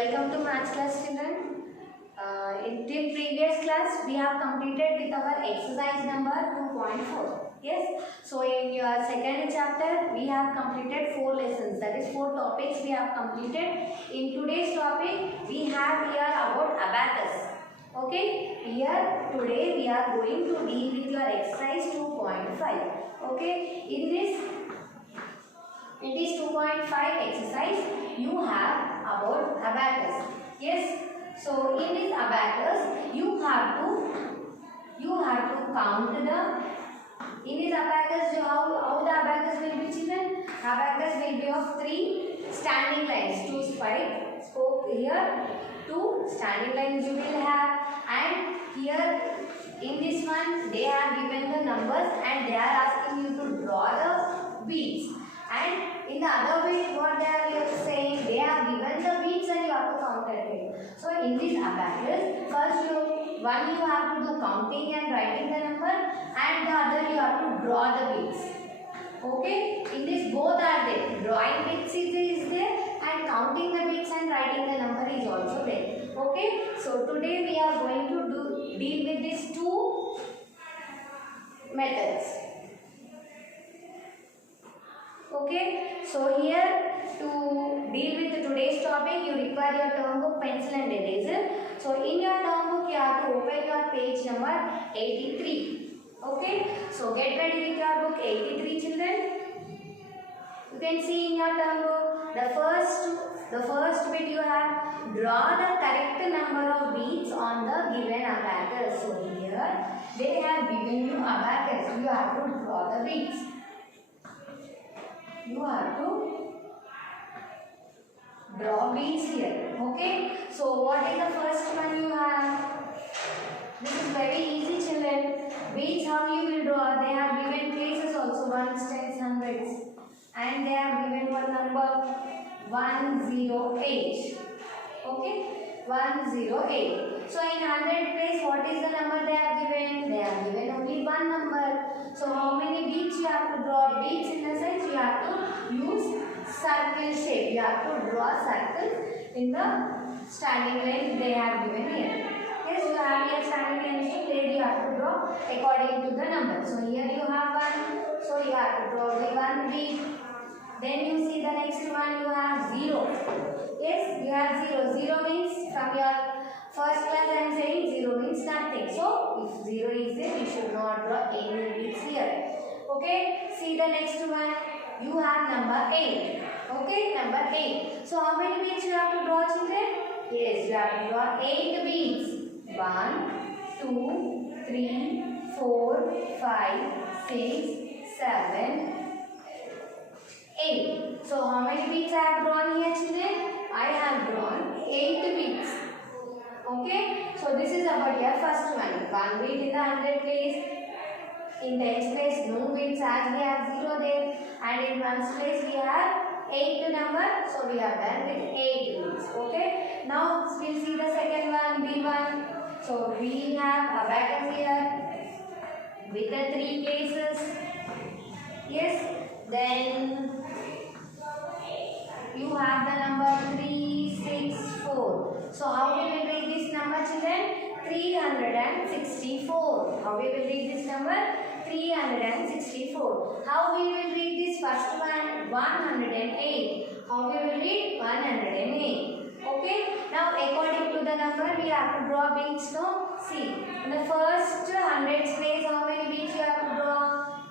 Welcome to maths class, children. In the previous class, we have completed with our exercise number 2.4. Yes. So in your second chapter, we have completed 4 lessons. That is 4 topics we have completed. In today's topic, we have here about abacus. Okay. Here today we are going to deal with your exercise 2.5. Okay. In this 2.5 exercise, you have about abacus. Yes. So in this abacus, you have to count in this abacus. How the abacus will be, children? Abacus will be of 3 standing lines, 2 spoke here, 2 standing lines you will have, and here in this one they have given the numbers and they are asking you to draw the beads. And in the other way, what they are saying, they have given the beads and you have to count it. So in this abacus, first you have to do counting and writing the number, and the other you have to draw the beads. Okay, in this both are there. Drawing beads is there, and counting the beads and writing the number is also there. Okay, so today we are going to deal with these 2 methods. Okay, so here to deal with today's topic, you require your term book, pencil and eraser. So in your term book, you have to open your page number 83. Okay, so get ready with your book 83, children. You can see in your term book, the first bit you have, draw the correct number of beads on the given abacus. So here they have given you abacus. You have to draw the beads. You have to draw beads here. Okay. So what is the first one you have? This is very easy, children. Beads, how you will draw? They have given places also, ones, tens, hundreds, and they have given one number 108. Okay, 108. So in 100 place, what is the number they have given? They have given only one number. So how many beads you have to draw? Beads in the sense you have to use circle shape. You have to draw circles in the standing line they have given here. Yes, you have your standing line shape. There you have to draw according to the number. So here you have 1. So you have to draw only 1 bead. Then you see the next one, you have 0. Yes, you have 0. 0 means from your first class I am saying 0 means nothing. So if 0 is there, you should not draw any beads here. Okay, see the next one. You have number 8. Okay, number 8. So how many beads you have to draw, children? Yes, you have to draw 8 beads. 1, 2, 3, 4, 5, 6, 7, 8. So how many beads I have drawn here, children? I have drawn 8 beads. Okay. So this is about your first one. 1 bead in the 100 place. In tens place, no beads as we have 0 there. And in ones place we have 8 number. So we are done with 8 beads. Okay. Now we'll see the second one, B1. So we have abacus here with the 3 places. Yes. Then you have the number 364. So how we will read this number, children? 364. How we will read this number? 364. How we will read this first one? 108. How we will read? 108. Okay. Now according to the number we have to draw beads. No? See. In the first 100 place, how many beads you have to draw?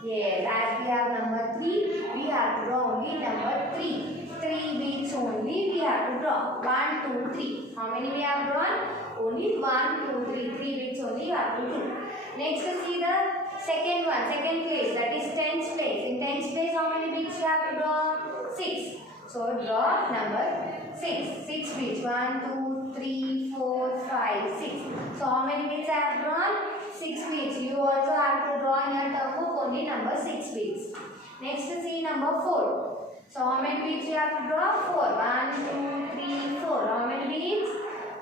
Yes. As we have number 3, we have to draw only number 3. 3 beads only we have to draw. 1, 2, 3. How many we have drawn? Only 1, 2, 3. 3 beads only you have to do. Next see the second one, second place, that is tens place. In tens place, how many beads you have to draw? 6. So draw number 6. 6 beads. 1, 2, 3, 4, 5, 6. So how many beads I have drawn? 6 beads. You also have to draw in your term book only number 6 beads. Next see number 4. So how many beads you have to draw? 4. 1, 2, 3, 4. How many beads?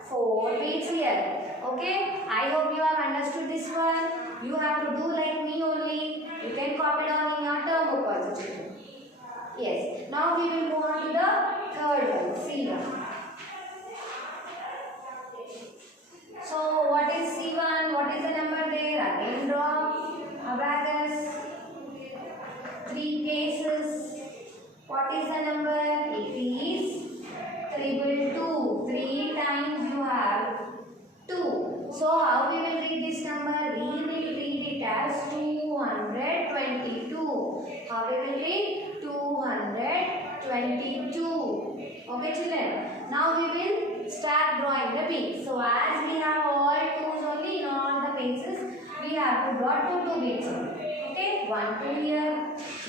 4 beads here. Okay. I hope you have understood this one. You have to do like me only. You can copy down in your term book also. Yes. Now we will move on to the third one. See here. 3 cases. What is the number? It is triple 2. 3 times you have 2. So how we will read this number? We will read it as 222. How we will read? 222. Okay children. Now we will start drawing the beats. So as we have all 2's only in all the places, we have to draw 2 beats only. Okay, 1 2 here,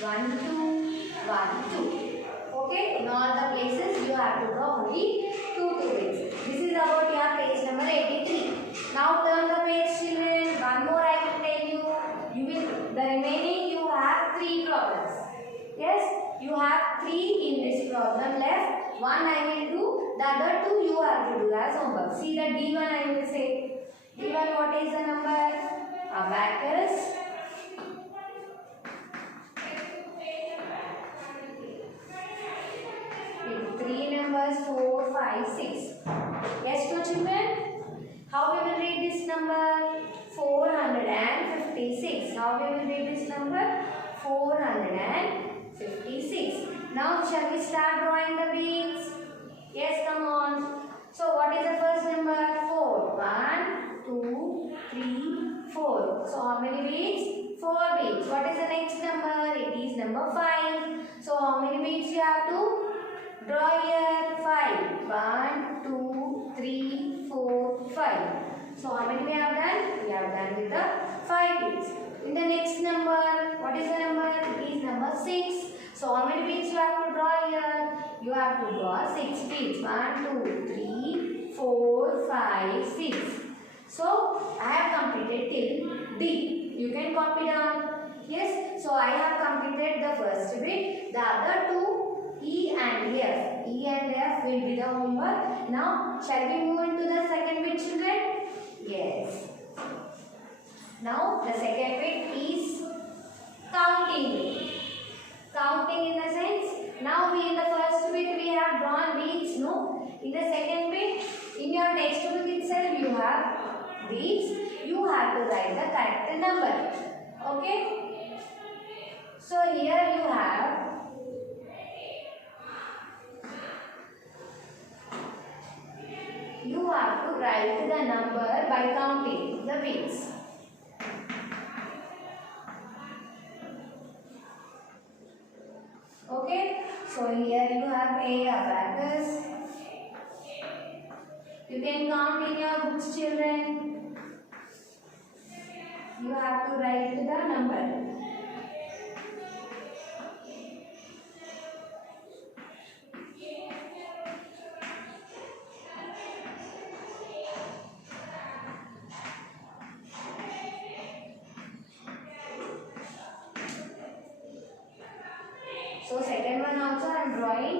1 2, 1 2. Okay, in all the places you have to draw only 2 beats. This is about your page number 83. Now turn the page children. One more I will tell you. The remaining you have 3 problems. Yes, you have 3 in this problem left. One I will do, the other 2 you have to do as homework. See the D1 I will say. D1 what is the number? Abacus. With 3 numbers 4, 5, 6. Yes to children? How we will read this number? 456. How we will read this number? 456. Now shall we start drawing the beats? Yes, come on. So what is the first number? 4. 1, 2, 3, 4. So how many beats? 4 beats. What is the next number? It is number 5. So how many beats you have to draw here? 5. 1, 2, 3, 4, 5. So how many we have done? We have done with the 5 beats. In the next number, what is the number? It is number 6. So how many beats you have to draw here? You have to draw 6 beats. 1, 2, 3, 4, 5, 6. So I have completed till D. You can copy down. Yes. So I have completed the first bit. The other 2 E and F. E and F will be the homework. Now shall we move into the second bit children? Yes. Now the second bit is counting bit. Counting in the sense, now we in the first bit we have drawn beats, no? In the second bit, in your textbook itself you have beats. You have to write the correct number. Okay? So here you have to write the number by counting the beats. Okay, so here you have a abacus. You can count in your books children. You have to write the number. So second one also I am drawing.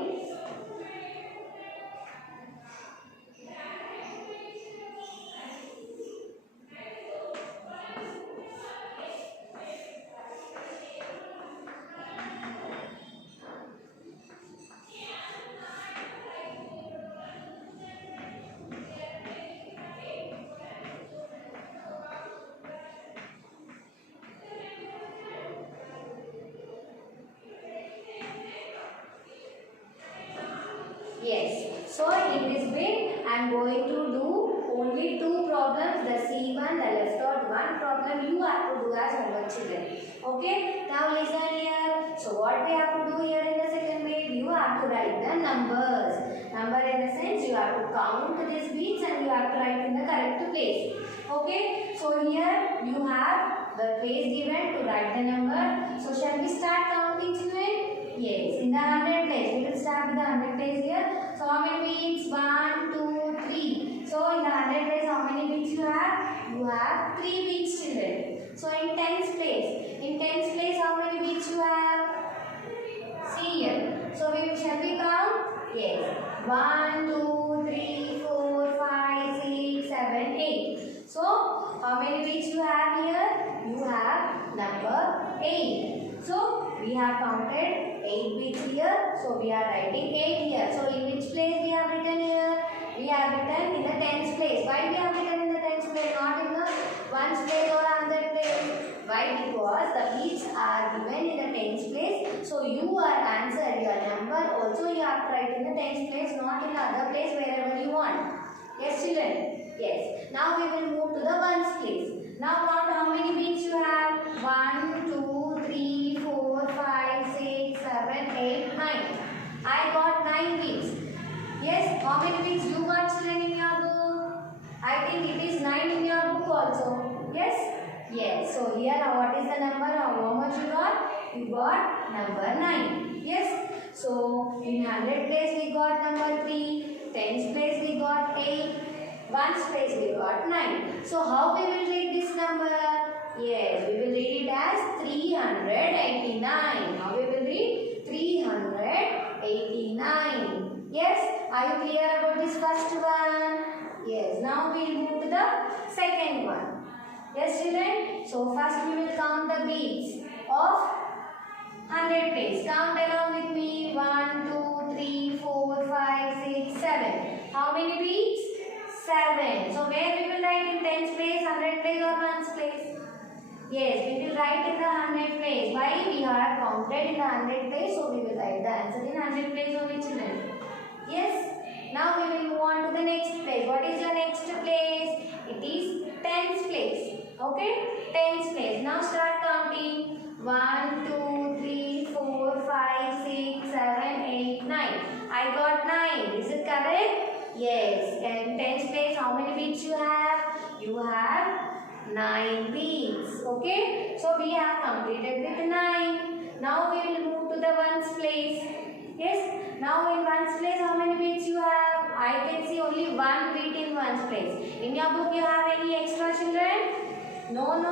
Yes. So in this bit, I am going to do only 2 problems. The C1, the left out 1 problem you have to do as homework children. Okay. Now listen here. So what we have to do here in the second bit? You have to write the numbers. Number in the sense you have to count these beats and you have to write in the correct place. Okay. So here you have the place given to write the number. So shall we start counting children? Yes, in the 100 place. We will start with the 100 place here. So how many beats? 1, 2, 3. So in the 100 place, how many beats you have? You have 3 beats children. So in tens place. In tens place, how many beats you have? See here. So shall we count? Yes. 1, 2, 3, 4, 5, 6, 7, 8. So how many beats you have here? You have number 8. So we have counted 8 beats here. So we are writing 8 here. So in which place we have written here? We have written in the tens place. Why we have written in the tens place, not in the ones place or 100 place? Why? Because the beats are given in the tens place So you are answered your number. Also you have to write in the tens place, not in the other place, wherever you want. Yes, children? Yes. Now we will move to the ones place. Now count how many beats you have. 1, 2, 3, 4, 5, 6, 7, 8, 9. I got 9 beats. Yes, how many beats you got, children, in your book? I think it is 9 in your book also. Yes? Yes. So here what is the number? How much you got? You got number 9. Yes. So in 100 place we got number 3. Tens place we got 8. Ones place we got 9. So how we will read this number? Yes, we will read it as 389. How we will read? 389. Yes. Are you clear about this first one? Yes. Now we will move to the second one. Yes, children. So first we will count the beats of 100 place. Count along with me. 1, 2, 3, 4, 5, 6, 7. How many beats? 7. So where we will write in tens place, 100 place or ones place? Yes, we will write in the 100 place. Why? We have counted in the 100 place, so we will write the answer in 100 place only, children. Yes. Now we will move on to the next place. What is your next place? It is tens place. Okay? Tens place. Now start counting. 1, 2, 3, 4, 5, 6, 7, 8, 9. I got 9. Is it correct? Yes. And tens place, how many beats you have? You have 9 beats. Okay? So we have completed with 9. Now we will move to the ones place. Yes? Now in ones place, how many beats you have? I can see only 1 beat in ones place. In your book, you have any extra, children? No?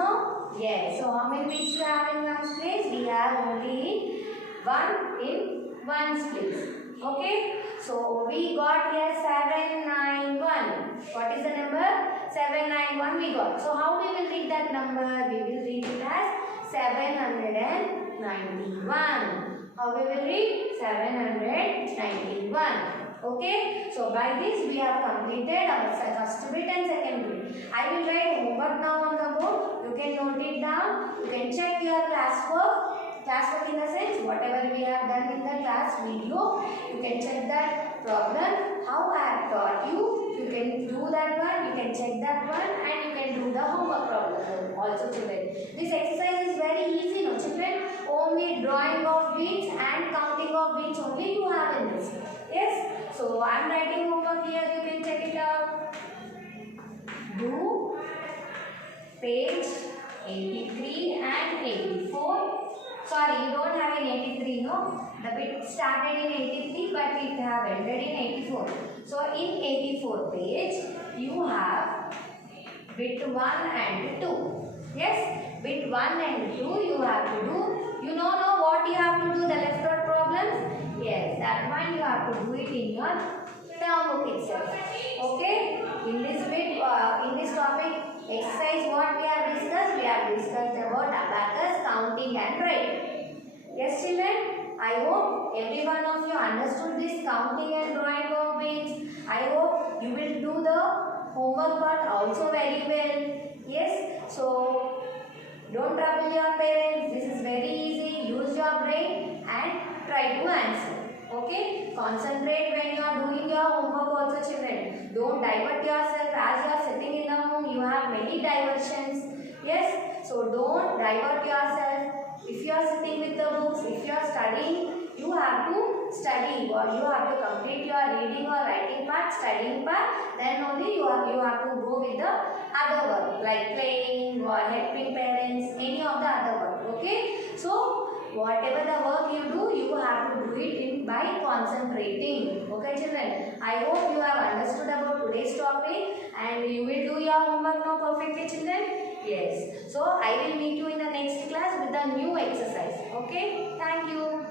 Yes. So how many beats you have in ones place? We have only 1 in ones place. Okay? So we got here 791. What is the number? 791 we got. So how we will read that number? We will read it as 791. How we will read? 791. Okay. So by this we have completed our first bit and second bit. I will write homework now on the board. You can note it down. You can check your classwork. Classwork in the sense whatever we have done in the class video. You can check that problem. How I have taught you. You can do that one. You can check that one. And you can do the homework problem also, children. This exercise is very easy, no, children? Only drawing of beats and counting of beats only you have in this. Yes? So I am writing homework here. You can check it out. Do page 83 and 84. Sorry, you don't have in 83, no? The bit started in 83 but it have ended in 84. So in 84 page, you have bit 1 and 2. Yes? Bit 1 and 2 you have to do. You know what you have to do, the left out problems? Yes, that one you have to do it in your term book itself. Okay? In this bit, in this topic, exercise what we have discussed? We have discussed about abacus, counting and writing. Yes, children? I hope every one of you understood this counting and drawing of beats. I hope you will do the homework part also very well. Yes? So, don't trouble your parents. This is very easy. Use your brain and try to answer. Okay? Concentrate when you are doing your homework also, children. Don't divert yourself. As you are sitting in the home, you have many diversions. Yes? So don't divert yourself. If you are sitting with the books, if you are studying, you have to study or you have to complete your reading or writing part, studying part. Then only you have to go with the other work like playing or helping parents, any of the other work. Okay? So whatever the work you do, you have to do it by concentrating. Okay, children? I hope you have understood about today's topic and you will do your homework now perfectly, children. Yes. So I will meet you in the next class with a new exercise. Okay? Thank you.